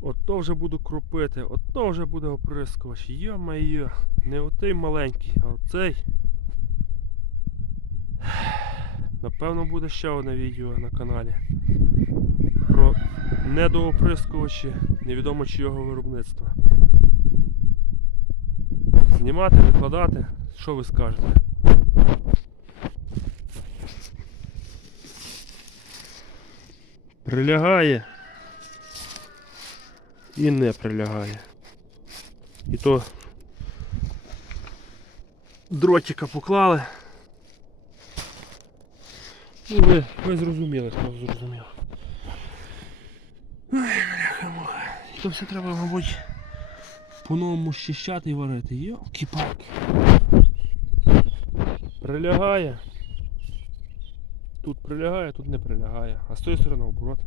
Ото вже буду кропити, ото вже буде оприскувач. Йо-майо, не отей маленький, а оцей. Напевно буде ще одне відео на каналі. Про недооприскувачі невідомо чийого виробництва. Знімати, викладати, що ви скажете? Прилягає і не прилягає. І то дротика поклали. Ну, ви, ви зрозуміли, хто зрозумів. Ой, бляха-муха. І то все треба, мабуть, по-новому щищати і варити. Йолки-палки. Прилягає. Тут прилягає, тут не прилягає. А з тої сторони оборот.